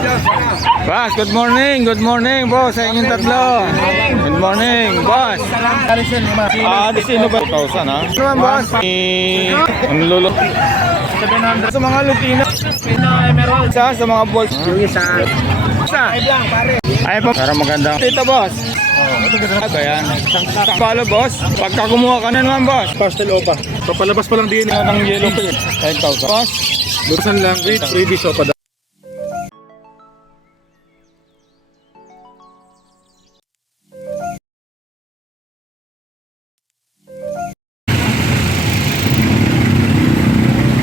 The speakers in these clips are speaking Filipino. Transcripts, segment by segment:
Boss, good morning. Good morning, boss. Sa inyong tatlo. Good morning, boss. Di sino ba? 2,000, ha? Ano naman, boss? Ang lulo. 700 sa mga Lutino. Isa sa mga balls. Isa. Ay pa. Para maganda. Dito, boss. Ayan. Palo, boss. Pagka kumuha ka na naman, boss. Pastel opa. Papalabas pa lang din Ng yellow ko. 10,000. Boss. Lusan lang. Wait, freebies opa.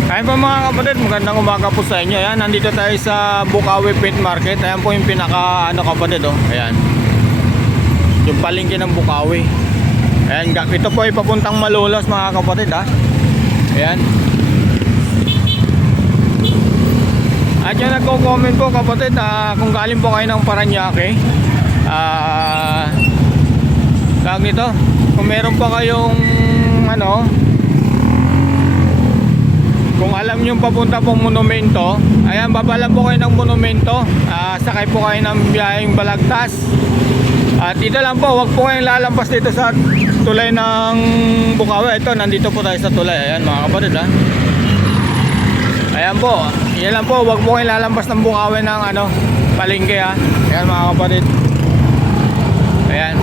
Ayan po mga kapatid, magandang umaga po sa inyo. Ayan, nandito tayo sa Bukawi Pet Market. Ayan po yung pinaka kapatid, oh. Ayan. Yung palengke ng Bukawi. Ayan, ito po ay papuntang Malolos mga kapatid, ha. Ayan. At yung nagko-comment po kapatid, kung galing po kayo ng Paranaque, tawag nito, kung meron pa kayong kung alam nyo papunta pong monumento, ayan, babalan po kayo ng monumento, sakay po kayo ng biyaheng Balagtas. At dito lang po, wag po kayong lalampas dito sa tulay ng Bukawi. Ito, nandito po tayo sa tulay. Ayan mga kapatid, ha. Ayan po, yan lang po, wag po kayong lalampas ng Bukawi ng palengke, ha. Ayan mga kapatid. Ayan.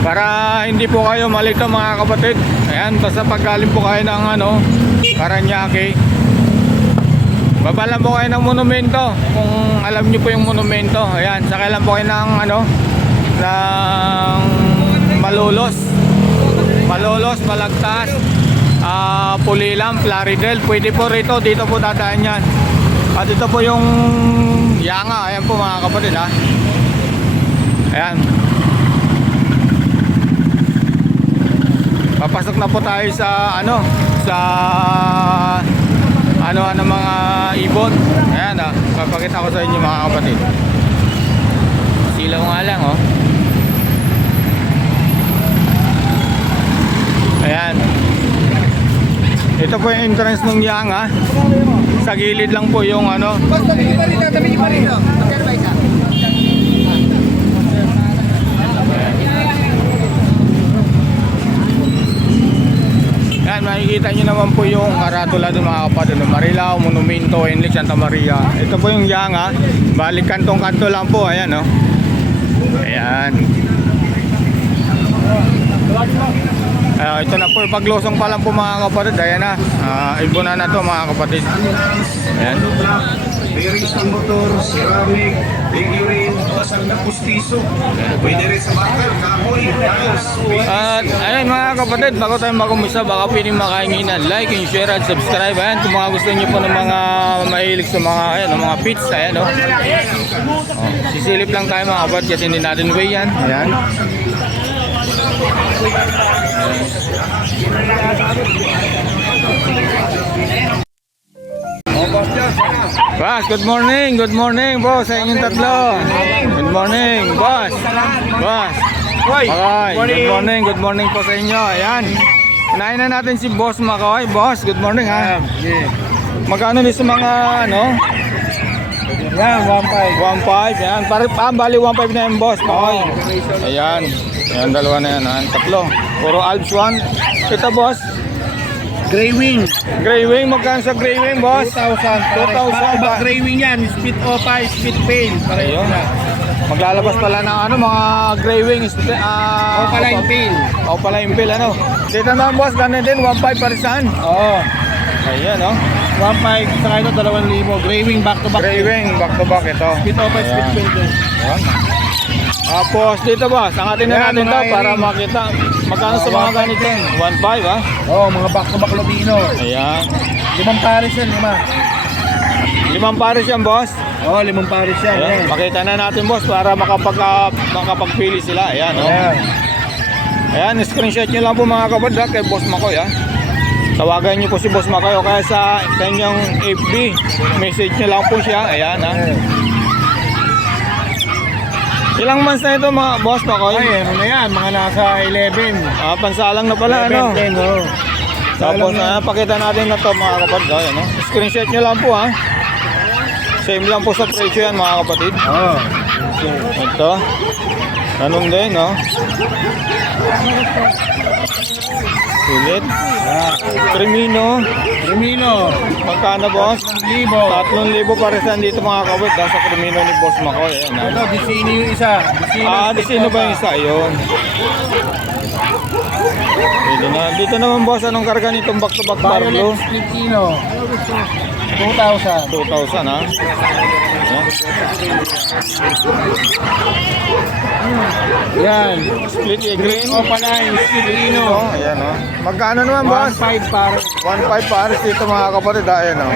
Para hindi po kayo malito mga kapatid. Ayan, basta paggaling po kayo ng Paranaque, babalan po kayo ng monumento. Kung alam nyo po yung monumento, ayan, sakay lang po kayo ng ng Malolos, Balagtas, Pulilan, Plaridel. Pwede po rito, dito po dadaan yan. At ito po yung Yanga. Ayan po mga kapatid, ha. Ayan. Papasok na po tayo sa mga ibon. Ayan, papakita ko sa inyo mga kapatid. Silaw nga lang, oh. Ayan. Ito po yung entrance ng Yanga. Sa gilid lang po yung Yan, makikita nyo naman po yung karatula doon mga kapatid, Marilao, Monumento, Enlik, Santa Maria. Ito po yung Yanga. Balik kantong-kanto lang po. Ayan, oh. Ayan. Ito na po, paglosong pa lang po mga kapatid. Ayan na, ibunan na to mga kapatid. Ayan. Bearings ng motor, ceramic, figurine, basag na pustiso. Pwede rin sa bakal, kahoy, tiles. At ayun mga kapatid, bago tayo mag-umpisa, baka pwedeng makahingi na like and share at subscribe. Ayan, kung mga gusto nyo po ng mga mahilig sa mga pits, ayan, oh. Sisilip lang tayo mga kapatid kasi hindi natin way yan. Ayan. Boss, good morning. Good morning, boss. Sa inyong tatlo. Good morning, boss. Boss. Okay. Good morning. Good morning po sa inyo. Ayan. Unahin na natin si Boss Makoy. Boss, good morning, ha. Magkano ni sa mga Yan, 1.5. 1.5. Ayan. Bali 1.5 na yung boss Makoy. Ayan. Ayan, dalawa na yan, ha. Tatlo. Puro Alps 1. Ito, boss. Grey wing. Grey wing, magkano sa grey wing, boss? 2,000. 2,000 ba? Grey wing yan. Split opa, split pain. Ayun. Maglalabas pala ng mga grey wing. Opa line pain. Opa line pain, Dito naman, boss, ganun din, 1.5 parisan. Oo. Ayan, 1.5. Saka ito, 2,000. Grey wing back to back. Grey wing, back to back ito. Split opa, split pain. Ayan. Tapos dito, boss, angatin na natin ito para makita. Magkano sa mga ganito? 1.5, ha? Oo, mga back to back Latino. Ayan. 5 pares yan, 5 pares yan, boss. Oo, 5 pares yan. Ayan. Pakita na natin, boss, para makapagpili sila. Ayan, Ayan, screenshot nyo lang po mga kapatid, kay Boss Makoy, ha. Tawagan nyo po si Boss Makoy o kaya sa kanyang FB. Message nyo lang po siya. Ayan, ha. Ilang months na ito mga Boss Makoy? Ay, ano na yan, mga nasa 11. Pansalang na pala, 11, 10, Tapos pakita natin na to mga kapatid. Ayan, no? Screenshot nyo lang po ha. Same lang po sa presyo yan mga kapatid. Oo. Ito. Ganun din, no? Sulit. Crimino. Magkano boss? 3,000 parisan dito mga kapatid sa Crimino ni Boss Makoy. Ayan, ha? Ito, Disini yung isa. Sino ba yung isa? Yun. Pwede na. Dito naman boss, anong karga nitong back-to-back Barlo? Filipino. 2,000. 2,000 ha? Ayan. Yan. Split egg green. Opaline, Filipino. Ayan o. Magkano naman boss? 1,500 pare. 1,500 pares dito mga kapatid. Ayan o.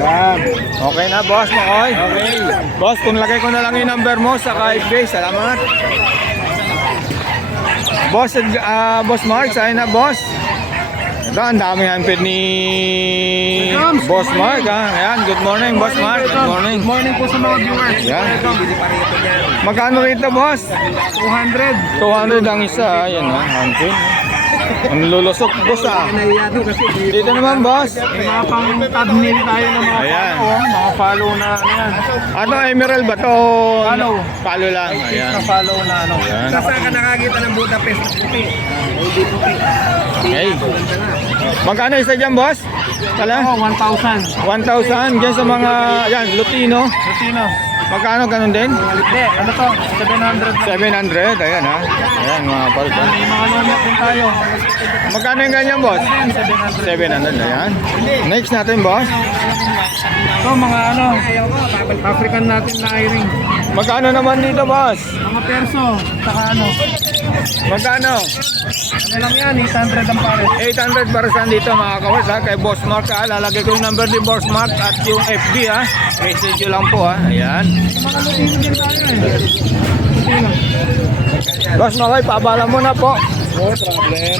Yan. Okay na boss Makoy. Okay. Boss, kung lagay ko na lang yung number mo sa FB. Salamat. Boss, Boss Mark, sa'yo na boss. Ito, ang dami handpid ni Boss Mark ha. Ayan, good morning Boss Mark. Good morning. Good morning po sa mga viewers. Yan. Magkano rito boss? 200. 200 ang isa. Ayan ha, handpid. Ang lulusok boss ha. Nahiyado kasi Dito naman boss. may mga pang thumbnail tayo ng mga Ayan. mga follow na ano yan. Ano, emerald ba to? Follow. Follow lang. Ayan. Na follow na ano. Ayan. Saan ka nakakita ng Budapest? Puti. Okay. Magkano isa dyan boss? Kala? 1,000. 1,000 dyan sa mga, yan, Lutino. Lutino. Magkano ganun din? Hindi, ano to? 700. 700, ayan ha. Ayan mga palit ha. May mga nomot din tayo. Magkano yung ganyan boss? 700. 700, ayan. Next natin boss. So mga ano, African natin na earring. Magkano naman dito boss? Mga perso, saka ano. Magkano? Ano lang yan, 800 ang pare. 800 parisan dito mga kawas ha. Kay Boss Mark ha. Lalagay ko yung number ni Boss Mark at yung FB ha. Message nyo lang po ha. Ayan. Mga lutino din tayo eh. Lutino. Boss Makoy, paabala mo na po. No problem.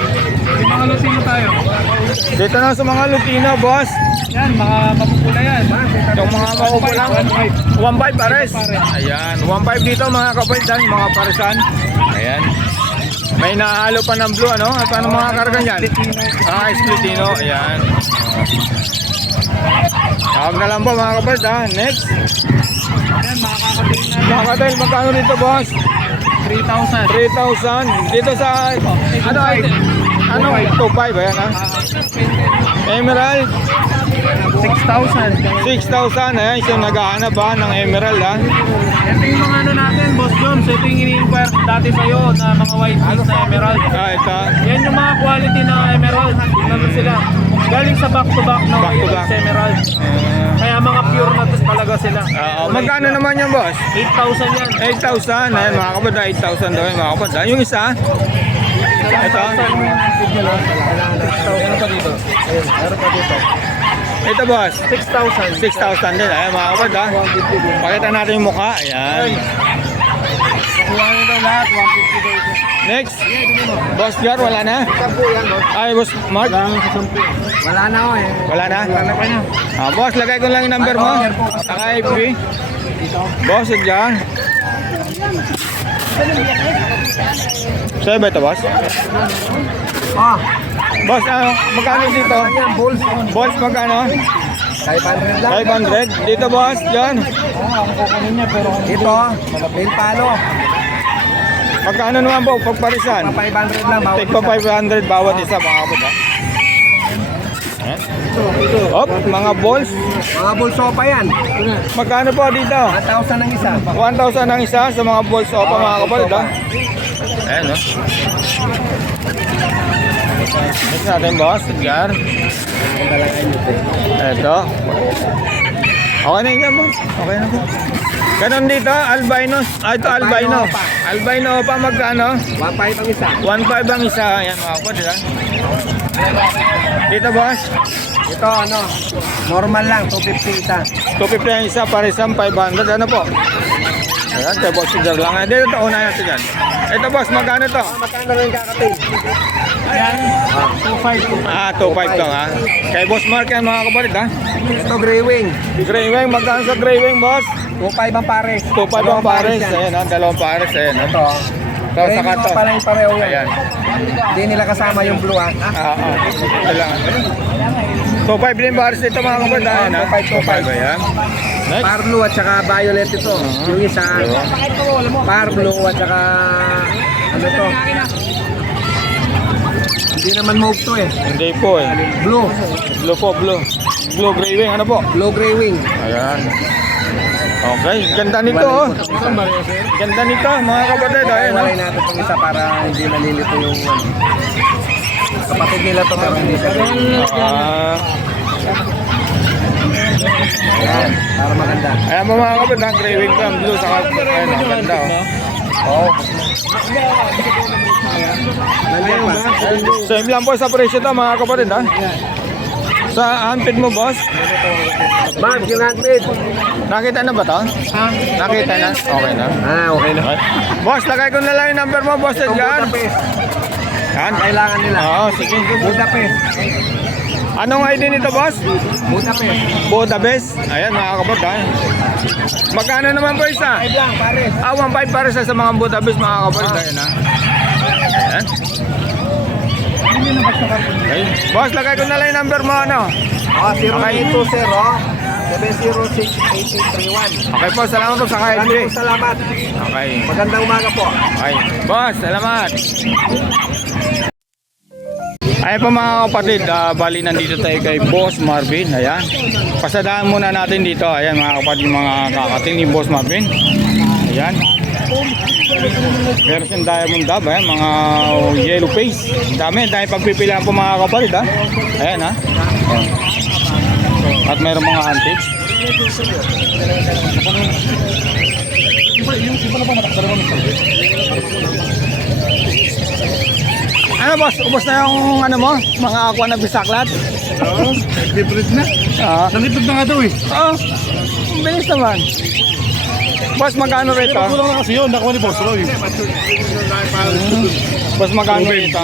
Yung mga lutino tayo. Dito na sa mga Lutino boss. Yan, mga mapupula yan. Yung mga maupulang 1,500. 1.5 pares. Ayan. 1.5 dito mga kapalitan. Mga parisan. Ayan. May nahalo pa ng blue ano? At paano mga karga niyan? Splitino. Ayan. Tawag na lang po mga kapatid ha. Next. Yan, mga kakating na. Nakakatel, magkano dito boss? 3,000. 3,000. Dito sa, ano, 2.5 ayan ha. Emerald, 6,000. 6,000. Ayan, siya naghahanap ha ng emerald ha. Ito yung mga ano natin, Boss Joms. Ito yung ini-inquire dati sa'yo na mga white beads na emerald. Ito. Yan yung mga quality na emerald. Tingnan mo sila. Galing sa back-to-back na Back to white back. beads emerald. Kaya mga pure na talaga sila. Magkano naman yan boss? 8,000 yan. 8,000. Ayan mga kapatid, 8,000 daw yan mga kapatid. Yung isa, ito. Meron pa dito. Ayun, meron pa dito. Ito boss, 6,000. 6,000 din. Ayan mga kapatid ha. Pakita natin yung mukha. Ayan. Kuha nito lahat, 150 daw ito. Next. Boss Jar, wala na? Sampu yan, Boss. Ay, Boss Mark? Wala na ako eh. Wala na? Wala na pa niya. Boss, lagay ko lang yung number mo. Saka FB. Boss, Jar. Sa'yo ba ito, boss? Boss, magkano dito? Yan, balls. Boss, magkano? 500 lang. 500. Dito, boss, dyan. Ang kukunin niya pero ito, malapil palo. Magkano naman po, pagparisan? 500 lang. Bawat Take pa 500 bawat isa, mga kapatid, ha? Op, mga balls. Mga bulso pa yan. Magkano po dito? 1,000 ang isa. 1,000 ang isa sa mga balls opa, mga kapatid, ha? Ayan, no? Next natin, boss, Edgar. Ito. Okay na yan, boss. Okay na po. Ganon dito, albinos. Ito, albino. Albino pa, magkano? 1,500 ang isa. 1.5 ang isa. Ayan, mga kapatid, ha? Dito, boss. Ito ano, normal lang, 250 isa. 250 ang isa, parisang 500. Ano po? Ayan, kay boss, Edgar lang. Dito, una natin yan. Ito, boss, magkano to? Magkano rin kakating? Ayan, 2,500. 2.5 lang, ha? Kay boss Mark yan, mga kapatid, ha? Ito, gray wing. Gray wing, magkano sa gray wing, boss? 2,500 ang pares. 2.5 ang pares. Ayan, ha? Dalawang pares. Ayan, ha? Ito, To, saka to. Pala yung pareho yan. Ayan. Hindi nila kasama yung blue ah. Ito lang. 2.5 din baris dito mga kapatid. Ayan, ha? 2.5. Ayan. Next. Par blue at saka violet ito. Yung isa, par blue at saka ano to? Hindi naman mauve to eh. Hindi po eh. Blue. Blue po, blue. Blue gray wing. Ano po? Blue gray wing. Ayan. Okay. Ganda nito oh. Ganda nito mga kapatid. Ayan, Walay ha? natin itong isa para hindi nalilito yung ano. Kapatid nila to pero hindi sila. Ayan, para maganda. Ayan po mga kapatid. Ang gray wing to. Ang blue. Saka, ayan, ang ganda oh. Oo. Nandiyan pa. Same lang po sa presyo to mga kapatid ha. Sa handpid mo boss, Mark, yung handmade. nakita na ba to? Nakita na? Okay na. Okay na. Okay. Boss, lagay ko na lang yung number mo boss dyan. Budapest. Yan. Kailangan nila. Oo, sige. Budapest. Anong ID nito boss? Budapest. Budapest. Ayan mga kapatid ha. Magkano naman po isa? 5 lang, pares. 1.5 para sa mga Budapest mga kapatid. Ayan ha. Ayan. Okay. Boss, lagay ko na lang yung number mo ano. 0820 706-8831. Okay po, salamat po sa Maraming ka-ID. po salamat. Okay. Magandang umaga po. Okay. Boss, salamat. Ayan po mga kapatid, bali nandito tayo kay Boss Marvin. Ayan. Pasadaan muna natin dito. Ayan mga kapatid, yung mga kakating ni Boss Marvin. Ayan. Version Diamond Dab, ayan, mga yellow face. Dami pagpipilian po mga kapatid ha. Ayan ha. At mayroong mga antiques. Ano boss, ubos na yung ano mo? Mga aqua na bisaklat? Oo, different na. Nangitog na nga daw eh. Ang bilis naman. Boss, magkano rito? Kulang na kasi yun, nakuha ni Boss Roy. Boss, magkano rito?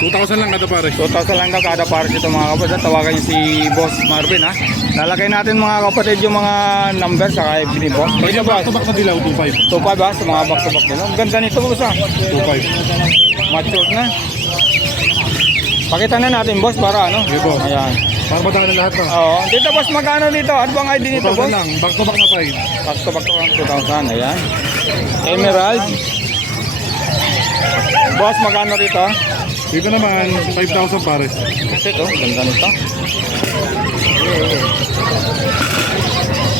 2,000 lang kada pare. 2,000 lang daw kada pares ito mga kapatid. Tawagan niyo si Boss Marvin ha. Lalagay natin mga kapatid yung mga number sa FB ni Boss. Ito boss, Back na dilaw, 2,500. 2.5 ha sa mga back to back nila. Ang ganda nito boss ha. 2,500. Mature na. Pakita na natin boss para ano. Okay, boss. Ayan. Para madaan na lahat na. Oo. Dito boss, magkano dito? Ano bang ID nito 2,000 boss? lang, back to back na 5. Back to back 2,000. Ayan. Emerald. Boss, magkano rito? Dito naman, 5,000 pare. Ito, ganda nito.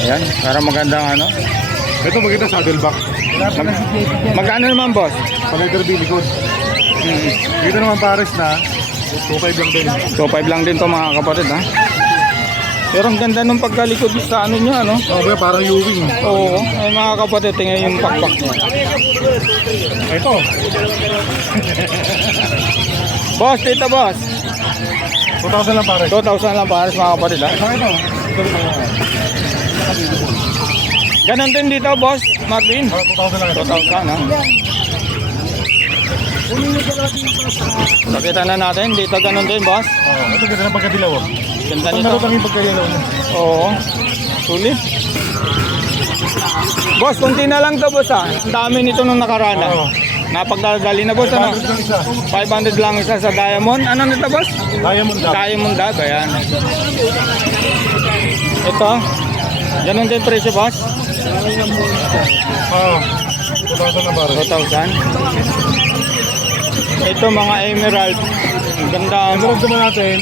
Ayan, para magandang ano. Ito maganda saddleback. Magkano naman boss? Pag-leather likod. Dito naman pares na, 2,500 lang din. 2.5 lang din to mga kapatid ha. Pero ang ganda nung pagkalikod sa ano niya ano. Oh, kaya parang U-wing. Oo, ay mga kapatid, tingnan yung pakpak niya. Ito, Boss, dito boss. 2,000 lang pare. 2,000 lang pares mga kapatid ha. Ito. Ganon din dito boss, Marvin. 2,000 lang ito. 2,000 ha. Nakita na natin, dito ganon din boss. Oh, ito ganda ng pagkadilaw. Ganda Pag nito. naroon kami pagkadilaw niya. Oo. Sulit. Boss, kunti na lang to boss ha. Ang dami nito nung nakaraan ha. Oo. Napagdadali na boss ano. 500 lang isa. 500 lang isa sa Diamond. Ano nito boss? Diamond Dab. Diamond Dab, ayan. Ito. Ganun din presyo boss. Oo. 2,000 lang pare. 2,000. Ito mga emerald. Ang ganda. Emerald naman natin.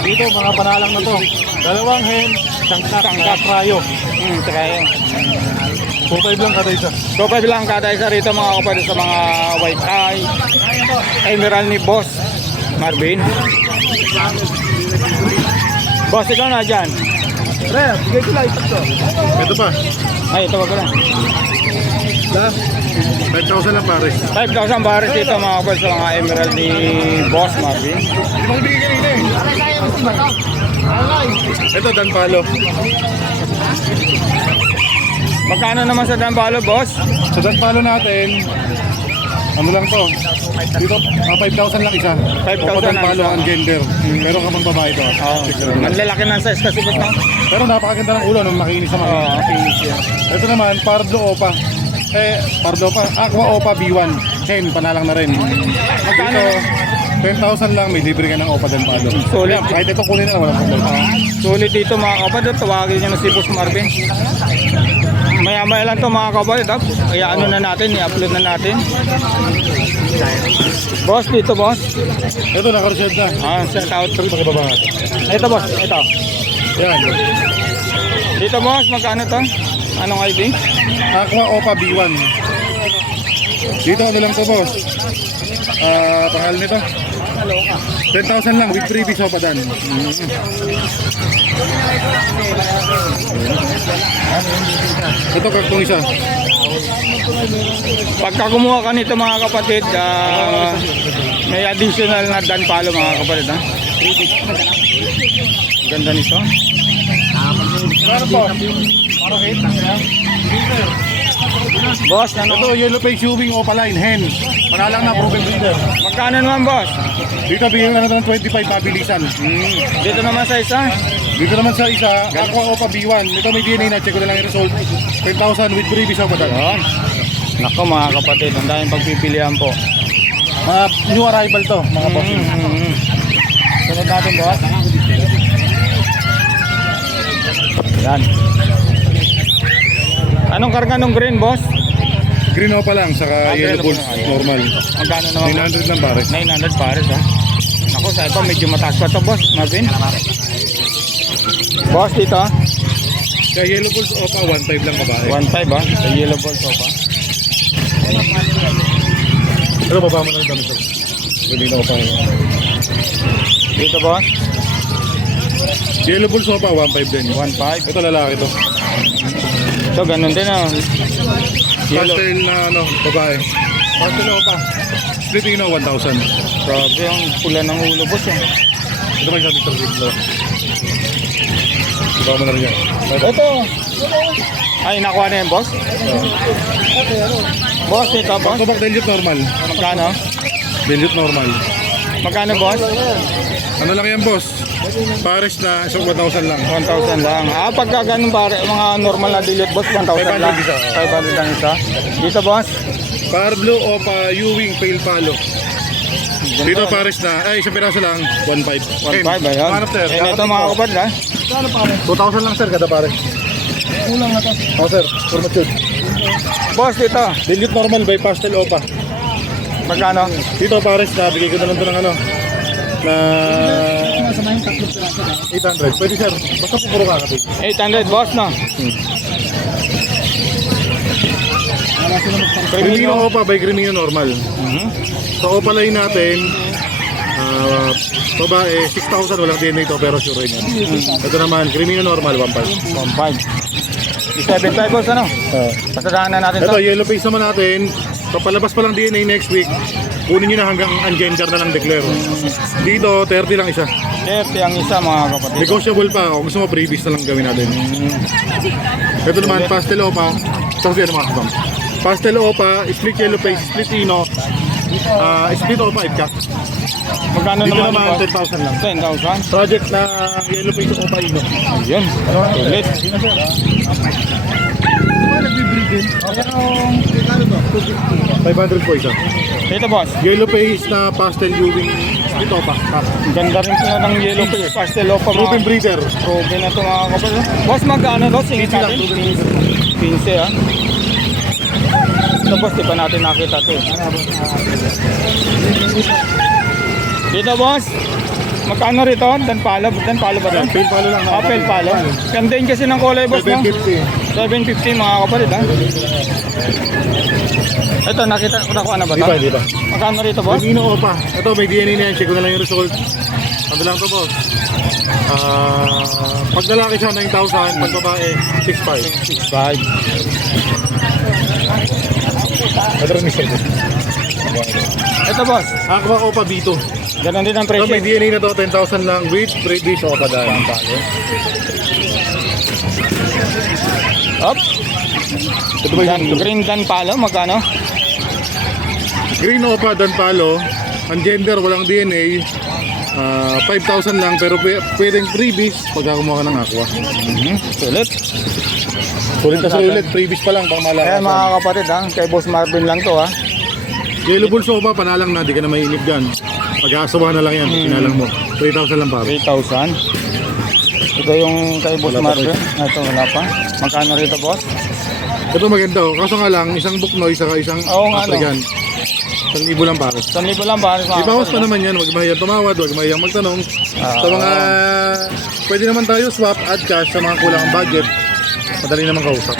Dito mga panalang na to. Dalawang hen, sangkat, kaprayo. Saka yun. 2,500 lang kada isa. 2.5 lang kada isa rito mga kapatid sa mga white eye. Emerald ni Boss Marvin. Boss, ikaw na dyan. Pre, bigay ko lang ito. Ito pa. Ay, ito wag lang. 5,000 lang pare. 5,000 baris dito mga kapatid sa mga emerald ni Boss Marvin. Hindi mo bigay kanina eh. Ito, Danpalo. Magkano naman sa Danbalo, boss? Sa Danpalo natin, ano lang to? Dito, 5,000 lang isa. 5,000 Opo, Danpalo lang isa. ang gender. Meron ka mang babae to. Oo. Manlalaki ng size kasi boss na. Pero napakaganda ng ulo nung makinis sa mga. Oo, finish yan. Ito naman, Pardo Opa. Pardo Opa, Aqua Opa B1. hen, panalang na rin. Magkano? Dito, 10,000 lang, may libre ka ng Opa Den Palo. Solid. Yan, kahit ito kunin na lang, walang problema. Sulit dito mga kapatid, tawagin nyo na si Boss Marvin. Maya-maya lang to mga kapatid, ha? Kaya ano na natin, i-upload na natin. Boss, dito boss. Ito, nakareserve na. Set out. Pakibaba nga ito. Ito boss, ito. Yan. Dito boss, magkano to? Anong ID? Aqua Opa B1. Dito ano lang to, boss? Pangalan nito? 10,000 lang with freebies Opa Dan. Ito kartong isa. Pagka kumuha ka nito mga kapatid, may additional na dan palo mga kapatid, ha? Ganda nito. Boss, ano? Ito, yellow face chewing Opa line, hen. Panalang na, proven breeder. Magkano naman boss? Dito, bigyan ka na ng 25 mabilisan. Dito naman sa isa. Dito naman sa isa, Aqua Opa B1. Ito may DNA na, check ko na lang yung result. 10,000 with freebies Opa Dan. Yan. Nako mga kapatid, ang daming pagpipilian po. Mga new arrival to, mga boss. Sunod natin boss. Yan. Anong karga ng green boss? Green Opa lang, saka yellow green bulls, Opa lang. normal. Magkano naman? 900 lang pare. 900 pares ha. Nako sa ito medyo mataas pa to boss, Marvin. Boss dito ha. Kaya yellow bulls Opa, 1.5 lang babae. 1.5 ha. Sa yellow balls pa. Pero baba mo na rin kami sir. Hindi na Opa. Dito boss. Yellow bulls Opa, 1.5 din. 1.5. Ito lalaki to. Ito ganun din ha. Yellow. Pastel na ano, babae. Pastel Opa. Filipino, 1,000. Grabe ang pula ng ulo boss eh. Ito may sabi sir. Baba mo na rin yan. Ito. Ay nakuha na yan boss. Boss dito boss. Back to back dilute normal. Magkano? Dilute normal. Magkano boss? Ano lang yan boss? Pares na, so 1,000 lang. 1,000 lang. Pagka ganun pare, mga normal na dilute boss, 1,000 lang. 500 isa. 500 lang isa. Dito boss. Par blue Opa, Ewing, pale palo. Dito pares na, ay isang piraso lang, 1.5. 1.5 ayan. Hanap sir. And ito mga kapatid ha. 2,000 lang sir kada pare. Kulang na to. Oo sir, for matured. Boss dito. Dilute normal by pastel Opa. Magkano? Dito pares na, bigay ko na lang ito ng ano, na 800. Pwede sir, basta pupuro ka kapit. 800 boss no? Crimino Opa by Crimino normal. Sa Opa line natin, babae, 6,000, walang DNA ito pero sure rin yan. Ito naman, Crimino normal, 1.5. 1.5. 75 boss ano? Pasadahan na natin Ito, to. yellow face naman natin. Papalabas pa lang DNA next week. Kunin nyo na hanggang ungender na lang declare. Dito, 30 lang isa. 30 ang isa mga kapatid. Negotiable pa. Kung gusto mo, previous na lang gawin natin. Ito naman, pastel Opa. Tapos yan mga kasam. Pastel Opa, split yellow face, split ino. Split Opa, itka. Magkano Dito naman naman, boss? 10,000 lang. 10,000. Project na yellow face Opa ino. Ayun. Ulit. 500 po isa. Dito boss. Yellow face na pastel Ewing, split Opa. Ganda rin sila ng yellow face. Pastel pa Proven mga. breeder. Proven na ito mga kapatid. Boss magkano daw? Singit natin. 15 ha. Ito boss, di pa natin nakita ito. Dito boss. Magkano rito? Dan palo ba ito? Pale palo lang. Apple palo. Ganda yun kasi ng kulay boss no? 750. 750 mga kapatid ha. Ito nakuha na ba ito? Di ba? Magkano rito boss? Crimino Opa. Ito, may DNA na yan. Check ko na lang yung result. Ano lang to, boss? Pag lalaki siya, 9,000. Pag babae, 6,500. 6.5. Ito rin isa. Ito boss. Aqua Opa B2. Ganon din ang Ito, presyo. may DNA na to. 10,000 lang with freebies Opa dahil. Up. Ito ba yung Green dan palo, magkano? Green Opa, Dan Palo. Ang gender, walang DNA. 5,000 lang pero pwedeng freebies pagka kumuha ka ng Aqua. Sulit. Sulit na sulit. Freebies pa lang pang Ayan malakas. mga kapatid ha, kay Boss Marvin lang to ha. Yellow Bulls Opa, panalang na, di ka na mainip dyan. Pag-aasawa na lang yan, pinalang mo. 3,000 lang pare. 3,000. Ito yung kay Boss Wala pa, Marvin. Ito, wala pa. Magkano rito, boss? Ito maganda oh. Kaso nga lang, isang Buknoy saka isang Oo nga, no. African. 1,000 lang pare. 1,000 lang, pare. Ibawas pa naman yan, huwag mahiyang tumawad, huwag mahiyang magtanong. Sa mga, pwede naman tayo swap, add cash sa mga kulang ang budget. Madali naman kausap.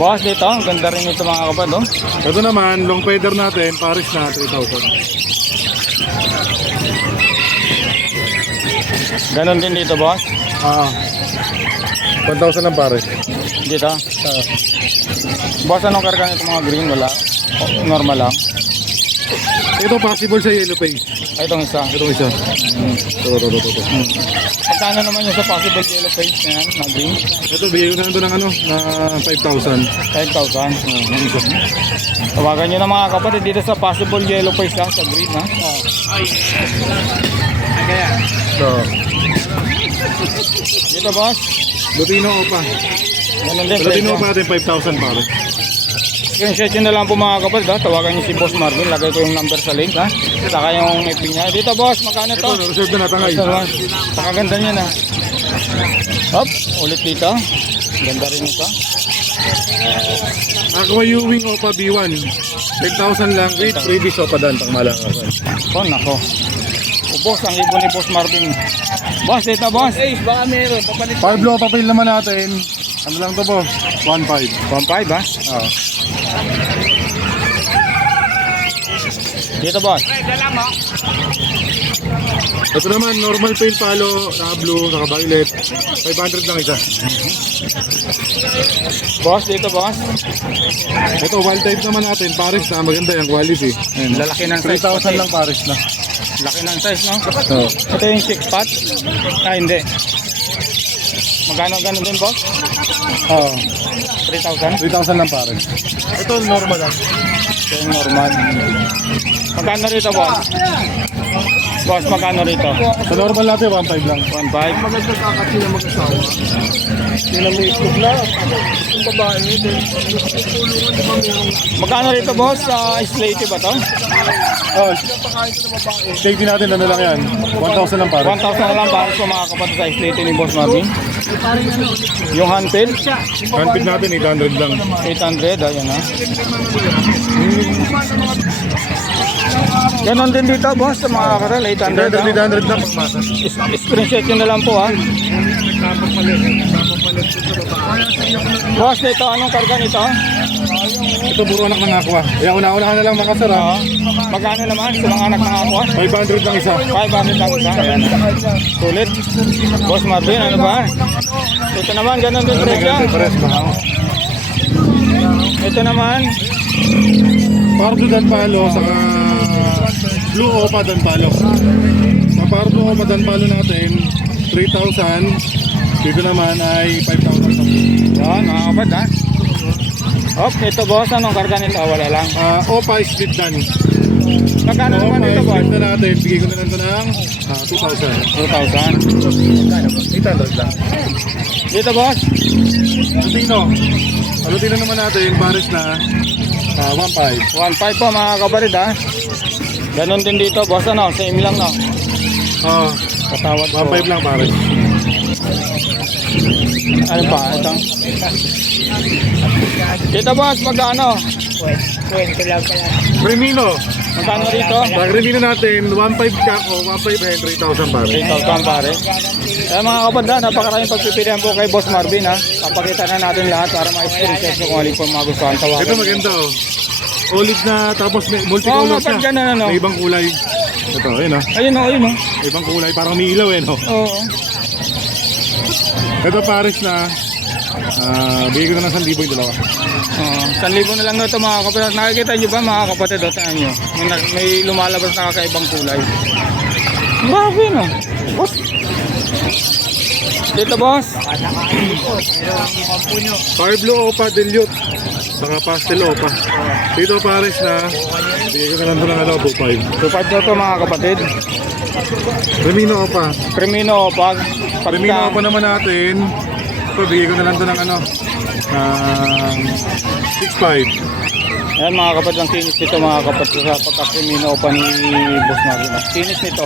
Boss, dito, ang ganda rin ito mga kapad, oh. Ito naman, long feather natin, Paris na 3,000. Ganon din dito, boss. 1,000 lang pare. Dito. Boss, anong karga nito mga green? Wala. Normal lang. Ito possible sa yellow face. Ay, itong isa. Ito isa. Ito. Magkano naman yung sa possible yellow face na yan, na green? Ito, bigay ko na ito ng ano, na 5,000. 5,000. Tawagan nyo na mga kapatid dito sa possible yellow face ha, sa green ha. So, Dito, boss. Lutino Opa. Ganon din. Lutino presyo. Opa natin 5,000 pare. Screenshot nyo na lang po mga kapatid ha. Tawagan nyo si Boss Marvin. Lagay ko yung number sa link ha. Saka yung FB niya. Dito, boss. Magkano to? Ito, reserve na natangay. Ito, boss. Pakaganda niya na. Hop. Ulit dito. Ganda rin ito. Aqua Ewing Opa B1. 10,000 lang with freebies Opa dan pang malakasan. Oh, nako. Boss, ang ibon ni Boss Marvin. Boss, ito, boss. Baka meron, papalit. 5 blow papel naman natin. Ano lang to boss? 1,500. 1.5 ha? Ah. Dito, boss. Ito naman, normal pale palo, naka blue, naka violet. 500 lang isa. Boss, dito, boss. Ito, wild type naman natin. Paris na, maganda yung quality. Ayan. Lalaki ng size. 3,000 lang Paris na. Laki ng size, no? So, Ito yung chick pot. Ah, hindi. Magkano ganun din, boss? oh, 3,000? 3,000 lang Paris. Ito, normal lang. Ito yung normal. Magkano rito, boss? Boss, magkano rito? Sa normal natin, 1,500 lang. 1.5? Maganda kakati na mag-asawa. Yun ang may itlog na. Yung babae, din. Tulungan, di ba meron? Magkano rito, boss? Slaty ba to? Oh, Pakain ko ng babae. safety natin, ano lang yan? 1,000 lang Paris. 1,000 na lang para sa mga kapatid sa Slaty ni Boss Marvin. Yung handpid, Handpid natin, 800 lang. 800. Ayan ha. Ganon din dito, boss, sa mga kapatid. 800. 800 lang pagmasa. Screenshot nyo na lang po ha. Boss, dito, anong karga nito? Ito, puro anak ng aqua. Kaya una-una na lang mga sir, ha? Oo. Magkano naman sa mga anak ng ako? 500 lang isa. 500 lang isa. Ayan. Sulit. Boss Marvin, ano ba? Ito naman, ganon din presyo. Pares na. Ito naman, Pardo dan palo, saka Blue Opa dan palo. Sa Pardo Opa dan palo natin, 3,000. Dito naman ay 5,000. yan, mga kapad ha. Hop, ito boss, anong karga nito? Wala lang. Opa split dan. Magkano naman Opa ito boss? split na natin, bigay ko na lang ito ng 2,000. 2,000. 800 lang. Dito boss, Lutino. Lutino naman natin, Paris na 1,500. 1.5 po mga kapatid ha. Ganon din dito boss, ano, same lang no. Katawad ko. 1,500 lang Paris. Ano pa? Ito. Dito boss, magkano? Remino. Magkano rito? Sa Remino natin, 1,500 kako, 1,500 3,000 Paris. 3,000 pare. Kaya mga kapatid ha, napakaraming pagpipilian po kay Boss Marvin ha. Papakita na natin lahat para ma-screenshot nyo kung alin po mga gustuhan. Tawagan. Ito maganda oh. Olive na tapos may multicolor Oo, siya. pag ganun, ano? May ibang kulay. Ito, ayun oh. Ayun o, ayun o. May ibang kulay, parang may ilaw eh no. Oo. Ito Paris na bigay ko na ng 1,000 yung dalawa. 1,000 na lang ito mga kapatid. Nakikita nyo ba mga kapatid? O, tingnan nyo. May lumalabas na kakaibang kulay. Grabe no. Boss. Dito boss. Fire Blue Opa Dilute. Saka Pastel Opa. Dito Paris na bigay ko na lang ito ng 2,500. 2.5 na ito mga kapatid. Remino Opa. Primino pag Remino Opa naman natin. Ito bigay ko na lang ito ng 6,500. Ayan mga kapatid, ang kinis nito mga kapatid sa pagka-Crimino Opa ni Boss Marvin. Kinis nito.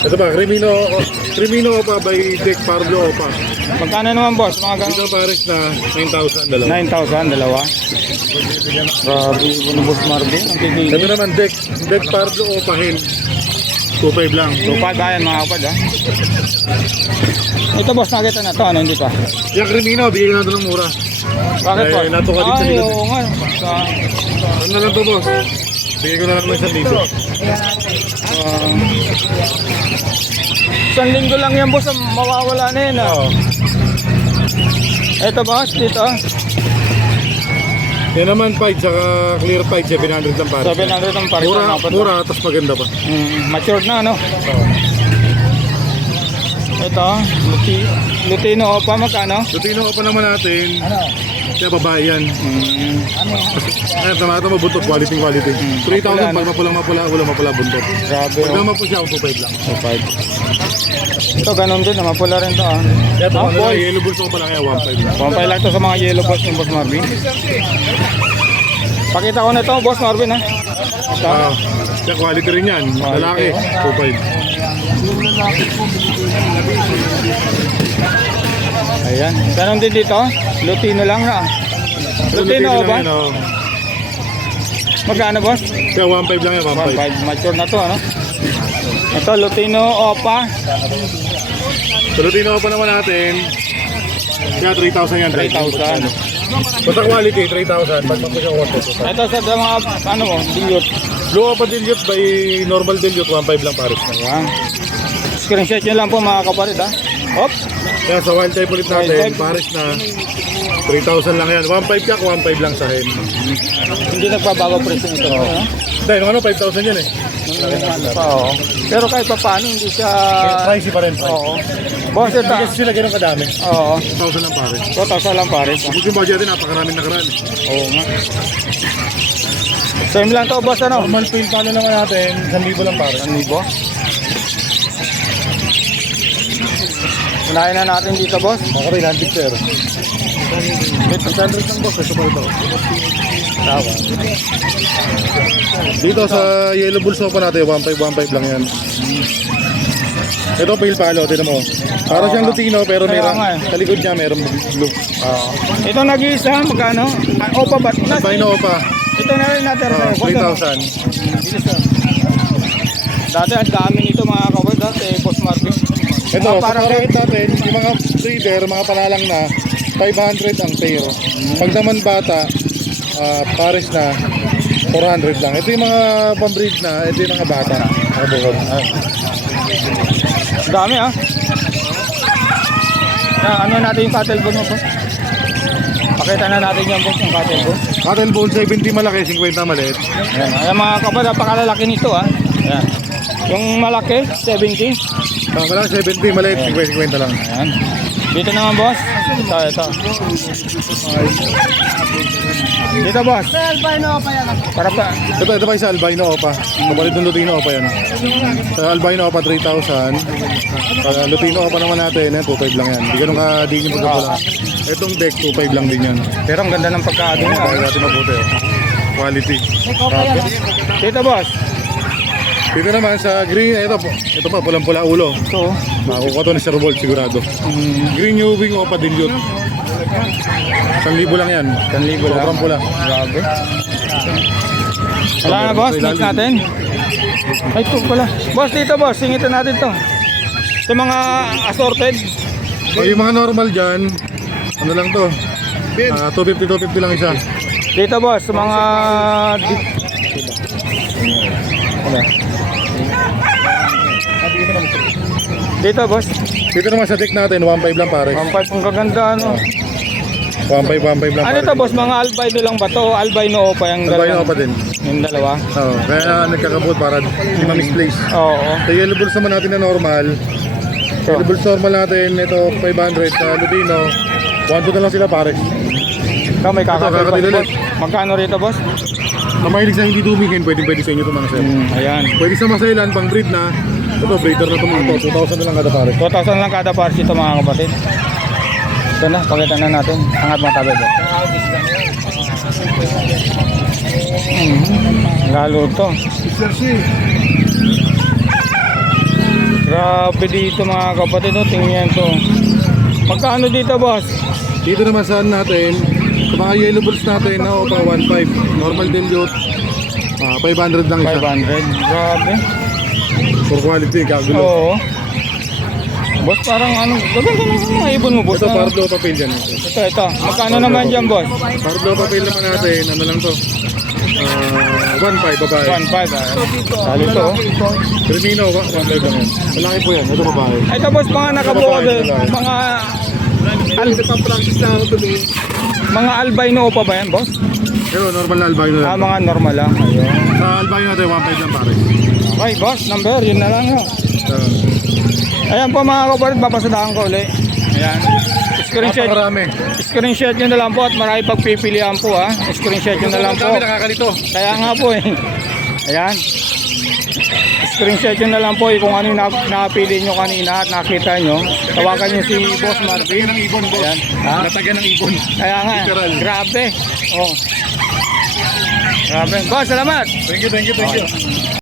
Ito ba, Crimino Opa by Dick Pablo Opa. Magkano naman boss? Mga Dito pares na 9,000 dalawa. 9,000, dalawa. Grabe, ni Boss Marvin. Ang kikinis. Ito naman Dick Pablo Opa hen. 2.5 lang. So, pagayan mga kapatid ha. Ito boss, nakita na to. Ano hindi pa? Yung Crimino, bigyan natin ng mura. Bakit po? natuka din sa Ay, likod. oo nga. Ano na lang to boss? Bigyan ko na lang ng 1,000. Isang linggo lang yan boss, mawawala na yan ha. Oo. Ito boss, dito. Yan naman fight, saka clear fight, 700 lang pares. 700 ang pares Mura, mga kapatid. mura, tapos maganda pa. Matured na ano. Oo. Ito, Lutino Opa, magkano? Lutino ka pa naman natin. Kaya babae yan. Ay, tama ito mabuntot, quality. 3,000 pag mapula, wala mapula buntot. Grabe Pag oh. naman po siya, 2.5 lang. 5. Ito, ganun din, mapula rin to ah. Kaya ito, ano boy. lang, yellow bulls ko pa lang kaya 1.5 lang. 1.5 lang to sa mga yellow boss ng Boss Marvin. Pakita ko na ito, Boss Marvin ha. Ito. Kaya quality rin yan. Lalaki, 2.5. Ayan, ganun din dito. Lutino lang ha. Lutino Opa. Magkano boss? Kaya 1.5 lang yan, 1.5. 1.5, mature na to ano. Ito, Lutino Opa. So, Lutino pa naman natin. Kaya 3,000 yan. 3,000. Basta quality, 3,000. Pag mapos siya 1.5. Ito sa mga, ano mo, dilute. Blue Opa dilute by normal dilute, 1.5 lang pares na. Ayan. Screenshot nyo lang po mga kapatid ha. Hop. Kaya sa wild type ulit Wild natin, type. pares na 3,000 lang yan. 1.5 yak, 1.5 lang sa hen. Hindi nagbabago presyo nito. No? Dahil ano, 5,000 yan eh. Oo. Pero kahit pa paano, hindi siya... Pricey pa rin. Oo. Boss, ito. Kasi sila ganun kadami. Oo. 1,000 lang pares. 2,000 lang pare. Kung yung budget natin, napakaraming nakaraan. Oo nga. Same lang to boss ano? Normal paint palo naman natin, 1,000 lang pares. 1,000. Unahin na natin dito boss. Mga rin, handpick sir. 800 lang boss, ito pa ito. Tawa. Dito sa yellow bulls pa natin, 1.5 lang yan. Ito pale palo, tinan mo. Para siyang Lutino pero Kaya meron, nga eh. sa likod niya meron blue. Oo. Ito nag-iisa, magkano? Ah, Opa ba? Albino pa, Ito na rin natin. Boss, ano? 3,000. Dati ang dami nito mga kapatid dati, Boss Marvin. Ito, Mga sa parang market natin, yung mga breeder, mga panalang na, 500 ang pair. Pag naman bata, pares na, 400 lang. Ito yung mga pambreed na, ito yung mga bata. Mga bukod. Dami ah. Ano natin yung cattle bone mo boss? Pakita na natin yung boss yung cattle bone. Cattle bone, 70 malaki, 50 maliit. Ayan, ayan mga kapatid, napakalalaki nito ah. Ayan. Yung malaki, 70. Malaki 70, maliit, 50 lang. Ayan. Dito naman boss. Ito. Dito boss. Para pa. Ito pa isa, albino opa. Kapalit ng Lutino opa yan. Sa albino opa, 3,000. Sa Lutino opa naman natin, 2.5 lang yan. Hindi ganun ka, di nyo pagkapula. Itong deck, 2.5 lang din yan. Pero ang ganda ng pagkaado niya. Kaya natin mabuti. Quality. Dito boss. Dito naman sa green, ito pa, pulang-pula ulo. So, Makukuha to ni Sir Bolt sigurado. Green New Wing opa dilute. 1,000 lang yan. 1,000 lang. Sobrang pula. Grabe. Wala na boss, next natin. Ay, ito pala. Boss, dito boss, singitan natin to. Ito mga assorted. So, yung mga normal dyan, ano lang to? 250 lang isa. Dito boss, mga... Ano? Dito boss, Dito naman sa deck natin, 1.5 lang pare. 1.5 ang kaganda ano. 1.5 lang Ano pare. to boss, mga albino lang ba to? Albino o pa yung Albino dalawa? pa din. Yung dalawa? Oo, kaya nagkakabot para hindi ma-misplace. Oo. Sa yellow bulls naman natin na normal. So, Yellow bulls normal natin, ito 500 sa Lutino. 1.2 na lang sila pare. ito may kakabit Ito, kakabit boss. ulit. Magkano rito boss? Na mahilig sa hindi tumingin, pwede sa inyo ito mga sir. Ayan. Pwede sa masailan, pang breed na. Ito, breeder na ito mga ito. 2,000 na lang kada pare. 2,000 lang kada parts ito mga kapatid. Ito na, pakita na natin. Angat mga tabi boss. Lalo to. Jersey. Grabe dito mga kapatid, oh. Tingnan to. Magkano dito, boss? Dito naman saan natin, sa mga yellow balls natin na OPA 1.5. Normal dilute. 500 lang isa. 500. Grabe. For quality, kagulo. Oo. Boss, parang ano, gaganda na mga ibon mo, boss. Ito, Ah, Pardo papel dyan. ito. Magkano naman dyan, boss? Pardo papel naman natin, ano lang to? 1.5 babae. 1.5, ah. Sali to, oh. Termino, 1.5 lang yan. Malaki po yan, ito babae. Ito, boss, mga nakabuo Babae, din. babae. Nagpa-practice na ako tuloy. Mga albino pa ba yan, boss? Pero normal na albino Ah, lang. mga normal lang. Ayun. Sa albino natin, 1.5 lang pare. Okay, boss, number, yun na lang, oh. Ayan po mga kapatid, papasadahan ko ulit. Ayan. Screenshot, Napakarami. screenshot nyo na lang po at marami pagpipilian po, ha. Screenshot nyo na lang po. Dami nakakalito. Kaya nga po eh. Ayan. Screenshot nyo na lang po kung ano yung napili nyo kanina at nakita nyo. Tawagan nyo si Boss Marvin. Natagyan ng ibon, boss. Ayan. Ha? Natagyan ng ibon. Kaya nga, Literal. grabe. Oh. Grabe. Boss, salamat. Thank you.